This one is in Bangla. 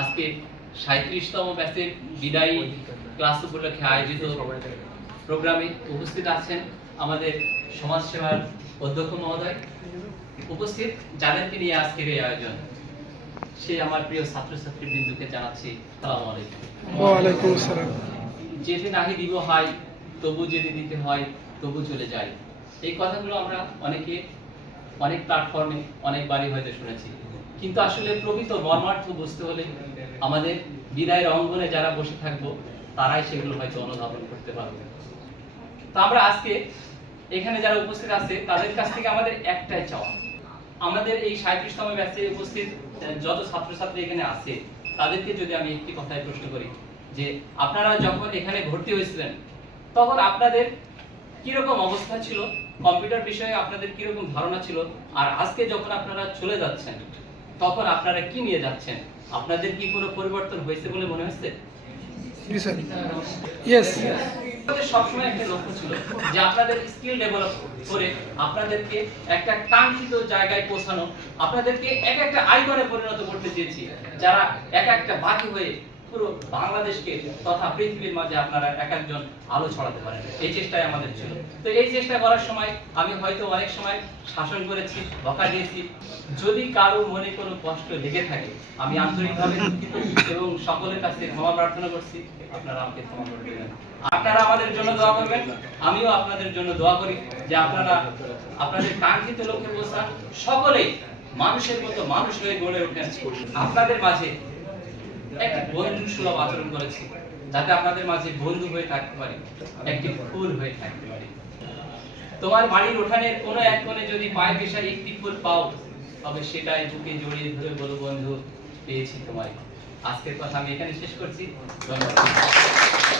আজকে সাঁত্রিশতম ব্যাচের বিদায়ী ক্লাস উপলক্ষে আয়োজিত প্রোগ্রামে উপস্থিত আছেন আমাদের সমাজসেবার অধ্যক্ষ মহোদয়। উপস্থিত যাদেরকে নিয়ে আজকের এই আয়োজন। সে আমার প্রিয় ছাত্রছাত্রী বিন্দুকে জানাচ্ছি সালাম আলাইকুম। যেতে নাহি দিব হয় তবু যেতে দিতে হয় তবু চলে যাই এই কথাগুলো আমরা অনেকে অনেক প্ল্যাটফর্মে অনেকবারই হয়তো শুনেছি। কিন্তু আসলে প্রকৃত মর্মার্থ বুঝতে হলে আমাদের বিদায়ের অঙ্গনে যারা বসে থাকব, তারাই সেগুলো হয়তো অনুধাবন করতে পারবে। তো আমরা আজকে এখানে যারা উপস্থিত আছে, তাদের কাছ থেকে আমাদের একটাই চাওয়া। আমাদের এই সাঁত্রিশতম ব্যাচে উপস্থিত যত ছাত্রছাত্রী এখানে আছে, তাদেরকে যদি আমি একটি কথায় প্রশ্ন করি, যে আপনারা যখন এখানে ভর্তি হয়েছিলেন, তখন আপনাদের কীরকম অবস্থা ছিল? কম্পিউটার বিষয়ে আপনাদের কীরকম ধারণা ছিল? আর আজকে যখন আপনারা চলে যাচ্ছেন তখন আপনারা কি নিয়ে যাচ্ছেন? আপনাদের কি কোনো পরিবর্তন হয়েছে বলে মনে হচ্ছে? সবসময় একটা লক্ষ্য ছিল যে আপনাদের স্কিল ডেভেলপ করে আপনাদেরকে একটা কাঙ্ক্ষিত জায়গায় পৌঁছানো আপনাদেরকে এক একটা আইকনে পরিণত করতে চেয়েছি। যারা এক একটা বাকি হয়ে পুরো বাংলাদেশকে তথা পৃথিবীর মাঝে আপনারা এক একজন আলো ছড়াতে পারেন। এই চেষ্টাই আমাদের ছিল। তো এই চেষ্টা করার সময় আমি হয়তো অনেক সময় শাসন করেছি বকা দিয়েছি। যদি কারও মনে কোনো কষ্ট লেগে থাকে, আমি আন্তরিকভাবে দুঃখিত এবং সকলের কাছে ক্ষমা প্রার্থনা করছি। আপনারা আমাকে ক্ষমা করে দেবেন। আপনারা আমাদের জন্য দোয়া করবেন। আমিও আপনাদের জন্য দোয়া করি যে আপনারা আপনাদের কাঙ্ক্ষিত লক্ষ্যে পৌঁছান। সকলেই মানুষের মতো মানুষ হয়ে গড়ে ওঠেন আপনাদের মাঝে একটি বন্ধু সুলভ আচরণ করেছি। যাতে আপনাদের মাঝে বন্ধু হয়ে থাকতে পারি, একটি ফুল হয়ে থাকতে পারি। তোমার বাড়ির উঠানের কোনো এক কোণে যদি পায়ে পেশার একটি ফুল পাও, তবে সেটাই বুকে জড়িয়ে ধরে বলো, বন্ধু, পেয়েছি তোমায়। আজকের কথা আমি এখানে শেষ করছি। ধন্যবাদ।